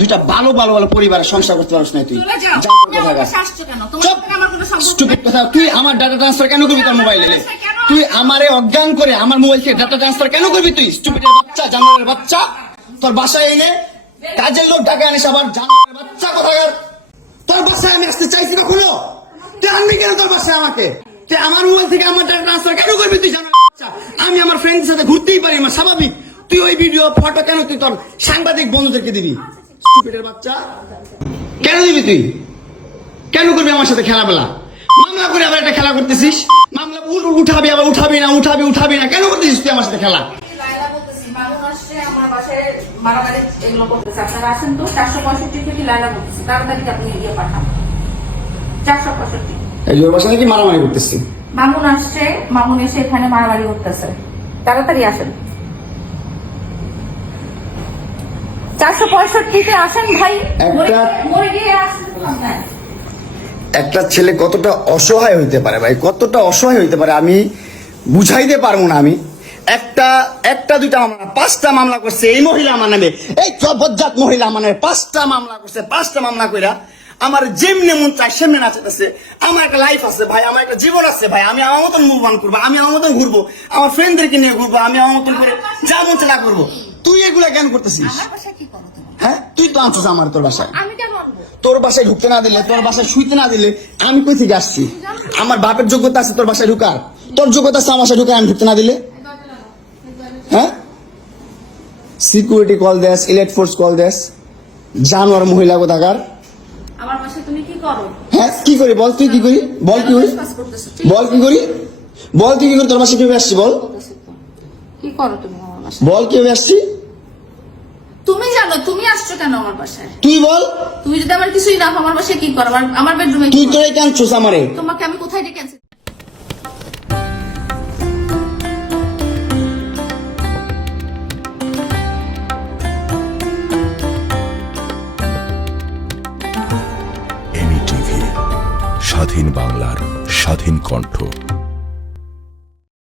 দুইটা ভালো ভালো ভালো পরিবারের সংসার করতে পারছ না তুই। কেন কোনো? স্টুপিড কথা। তুই আমার ডাটা ট্রান্সফার কেন করবি তোর মোবাইলে কেন? তুই আমারে অজ্ঞান করে আমার মোবাইল থেকে ডাটা ট্রান্সফার কেন করবি তুই? স্টুপিডের বাচ্চা জানোয়ারের বাচ্চা। তোর বাসায় এনে কাজের লোক ডাকা আনিস আবার জানোয়ারের বাচ্চা কোথাকার? তোর বাসায় আমি আসতে চাইছি কখনো? তুই আনবি কেন তোর বাসায় আমাকে? তুই আমার মোবাইল থেকে আমার ডাটা ট্রান্সফার কেন করবি তুই জানোয়ারের আমি আমার ফ্রেন্ডের সাথে ঘুরতেই পারি আমার স্বাভাবিক। তুই ওই ভিডিও ফটো কেন তুই তোর সাংবাদিক বন্ধুদেরকে দিবি? স্টুপিডের বাচ্চা। কেন দিবি তুই? কেন করবি আমার সাথে খেলাবেলা মামলা করে আবার একটা খেলা করতেছিস? মামলা উঠাবি আবার উঠাবি না উঠাবি উঠাবি না। কেন করতেছিস তুই আমার সাথে খেলা? লায়লা বলতেছি, মামুন আসছে, আমার বাসায় মারামারি এগুলো করতেছে। আপনারা আসেন তো, 465 থেকে লায়লা তাড়াতাড়ি আপনি পাঠান। 465 এই যে ওর বাসা নাকি মারামারি করতেছি? মামুন আসছে মামুন এসে এখানে মারামারি করতেছে। তাড়াতাড়ি আসেন। চারশো পঁয়ষট্টিতে আসেন ভাই। একটা-। একটা ছেলে কতটা অসহায় হইতে পারে ভাই? কতটা অসহায় হইতে পারে আমি বুঝাইতে পারব না আমি। একটা একটা দুইটা মামলা পাঁচটা মামলা করছে এই মহিলা আমার নামে। এই বজ্জাত মহিলা আমার নামে পাঁচটা মামলা করছে পাঁচটা মামলা কইরা। আমার যেমনি মন চায় সেমনি নাচাতেছে আমার একটা লাইফ আছে ভাই আমার একটা জীবন আছে ভাই। আমি আমার মতন মুভ অন করব আমি আমার মতন ঘুরবো। আমার ফ্রেন্ডদেরকে নিয়ে ঘুরবো আমি আমার মতন করে যা মন চায় করব। তুই এগুলা কেন করতেছিস? হ্যাঁ? তুই তো আনছিস আমার তোর বাসায়। আমি কেন তোর বাসায় ঢুকতে না দিলে তোর বাসায় শুইতে না দিলে আমি কই থেকে আসছি? আমার বাপের যোগ্যতা আছে তোর বাসায় ঢুকার। তোর যোগ্যতা আছে আমার বাসায় ঢুকার আমি ঢুকতে না দিলে? হ্যাঁ? সিকিউরিটি কল দেস ইলেট ফোর্স কল দেস জানোয়ার মহিলা কোথাকার। আমার বাসায় তুমি কি করো? হ্যাঁ? কি করি বল তুই কি করি? বল কি করি? বল কি করি? বল তুই কি করি? তোর বাসায় কীভাবে আসছি বল? কি করো তুমি? বল কীভাবে আসছি? তুমি জানো তুমি আসছো কেন আমার বাসায়? তুই বল? তুমি যদি আমার কিছুই না আমার বাসায় কি করো? আমার আমার বেডরুমে তুই তোরাই কানছিস আমারে? তোমাকে আমি কোথায় ডেকে আনছি? স্বাধীন বাংলার স্বাধীন কণ্ঠ।